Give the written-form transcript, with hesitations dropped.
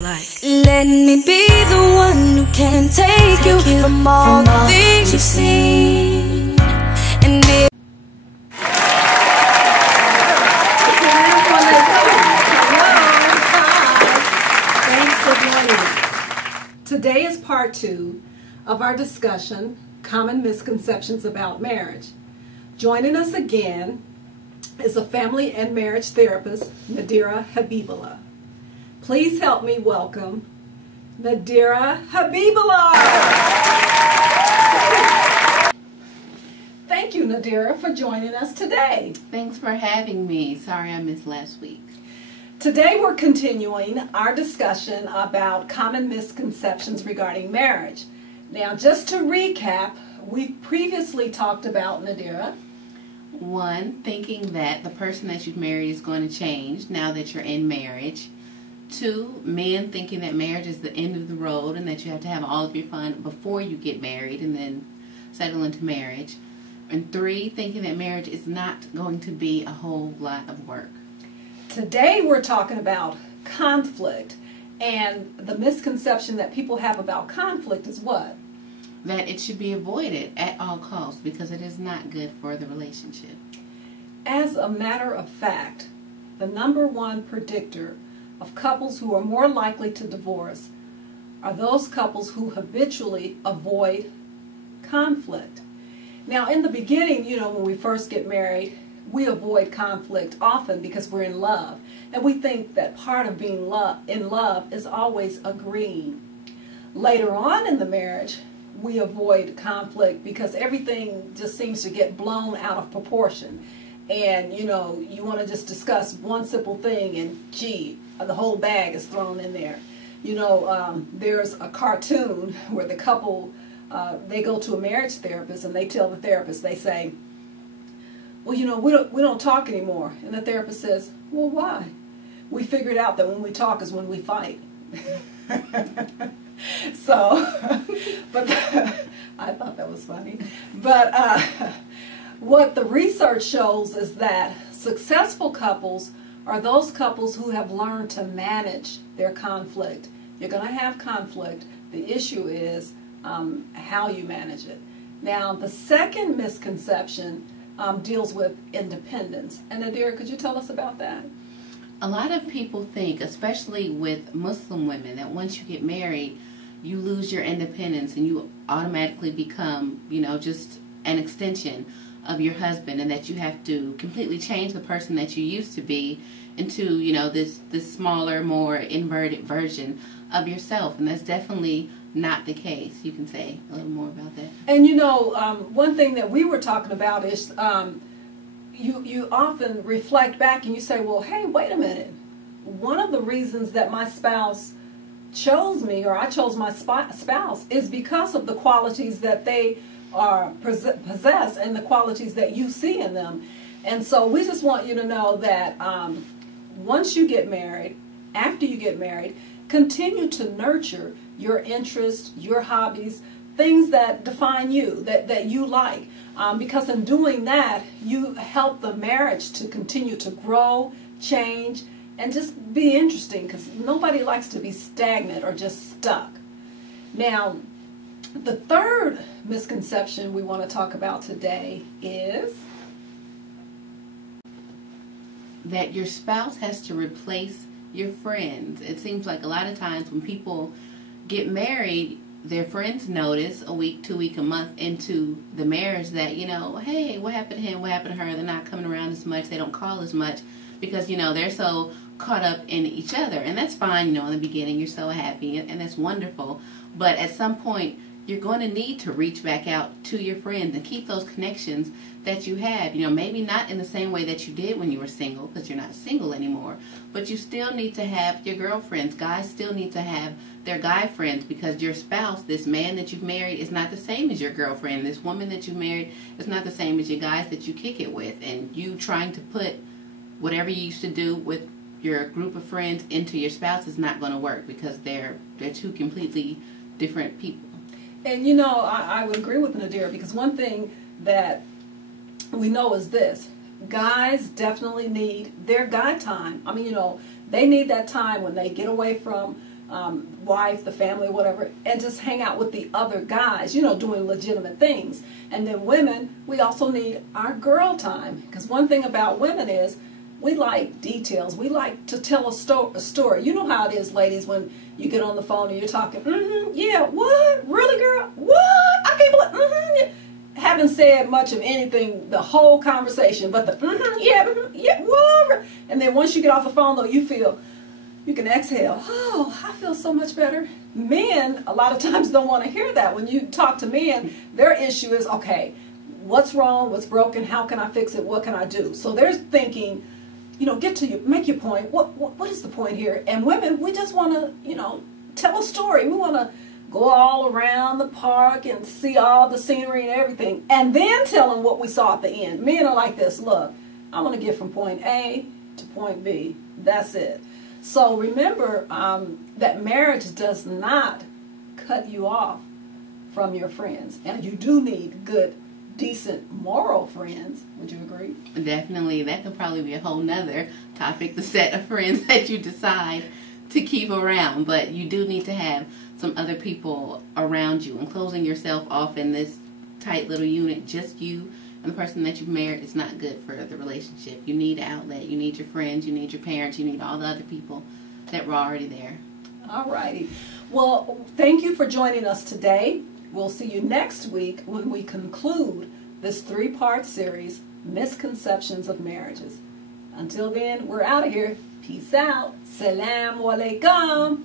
Let me be the one who can take you from all the things you've seen. And if Thanks for joining us. Today is part 2 of our discussion, Common Misconceptions About Marriage. Joining us again is a family and marriage therapist, Nadira Habibullah. Please help me welcome Nadira Habibullah. Thank you, Nadira, for joining us today. Thanks for having me. Sorry I missed last week. Today we're continuing our discussion about common misconceptions regarding marriage. Now, just to recap, we previously talked about, Nadira, 1, thinking that the person that you've married is going to change now that you're in marriage. 2, men thinking that marriage is the end of the road and that you have to have all of your fun before you get married and then settle into marriage. And 3, thinking that marriage is not going to be a whole lot of work. today we're talking about conflict, and the misconception that people have about conflict is what? That it should be avoided at all costs because it is not good for the relationship. As a matter of fact, the #1 predictor of couples who are more likely to divorce are those couples who habitually avoid conflict. Now, in the beginning, when we first get married, we avoid conflict often because we're in love. And we think that part of being in love is always agreeing. Later on in the marriage, we avoid conflict because everything just seems to get blown out of proportion. And, you want to just discuss one simple thing and, gee, the whole bag is thrown in there. There's a cartoon where the couple, they go to a marriage therapist and they tell the therapist, they say, well, we don't talk anymore. And the therapist says, well, why? We figured out that when we talk is when we fight. So, but I thought that was funny. But what the research shows is that successful couples are those couples who have learned to manage their conflict. You're going to have conflict. The issue is how you manage it. Now, the second misconception deals with independence. And Nadira, could you tell us about that? A lot of people think, especially with Muslim women, that once you get married, you lose your independence and you automatically become, just an extension of your husband, and that you have to completely change the person that you used to be into, this smaller, more inverted version of yourself. And that's definitely not the case. You can say a little more about that. And one thing that we were talking about is you often reflect back and you say, well, hey, wait a minute. One of the reasons that my spouse chose me, or I chose my spouse, is because of the qualities that they possess and the qualities that you see in them. And so we just want you to know that once you get married, after you get married, continue to nurture your interests, your hobbies, things that define you, that you like. Because in doing that, you help the marriage to continue to grow, change, and just be interesting, because nobody likes to be stagnant or just stuck. Now, the third misconception we want to talk about today is that your spouse has to replace your friends. It seems like a lot of times when people get married, their friends notice a week, 2 weeks, a month into the marriage that, hey, what happened to him, what happened to her? They're not coming around as much, they don't call as much because, they're so caught up in each other. And that's fine, in the beginning you're so happy and that's wonderful. But at some point, you're going to need to reach back out to your friends and keep those connections that you have. Maybe not in the same way that you did when you were single, because you're not single anymore, but you still need to have your girlfriends. Guys still need to have their guy friends, because your spouse, this man that you've married, is not the same as your girlfriend. This woman that you've married is not the same as your guys that you kick it with. And you trying to put whatever you used to do with your group of friends into your spouse is not going to work, because they're two completely different people. And I would agree with Nadira, because one thing that we know is this: guys definitely need their guy time. They need that time when they get away from wife, the family, whatever, and just hang out with the other guys, you know, doing legitimate things. And then women, we also need our girl time, because one thing about women is we like details. We like to tell a story. You know how it is, ladies, when you get on the phone and you're talking, yeah, what? Really, girl? What? I can't believe, yeah. Haven't said much of anything the whole conversation, but the, yeah, what? And then once you get off the phone, though, you can exhale. Oh, I feel so much better. Men, a lot of times, don't want to hear that. When you talk to men, their issue is, okay, what's wrong? What's broken? How can I fix it? What can I do? So they're thinking, you know, make your point. What is the point here? And women, we just want to, you know, tell a story. We want to go all around the park and see all the scenery and everything, and then tell them what we saw at the end. Men are like this. Look, I want to get from point A to point B. That's it. So remember that marriage does not cut you off from your friends, and you do need good, decent, moral friends. Would you agree? Definitely. That could probably be a whole nother topic, the set of friends that you decide to keep around. But you do need to have some other people around you, and closing yourself off in this tight little unit, just you and the person that you've married, is not good for the relationship. You need an outlet. You need your friends. You need your parents. You need all the other people that were already there. All righty. Well, thank you for joining us today. We'll see you next week when we conclude this 3-part series, Misconceptions of Marriages. Until then, we're out of here. Peace out. Salam alaikum.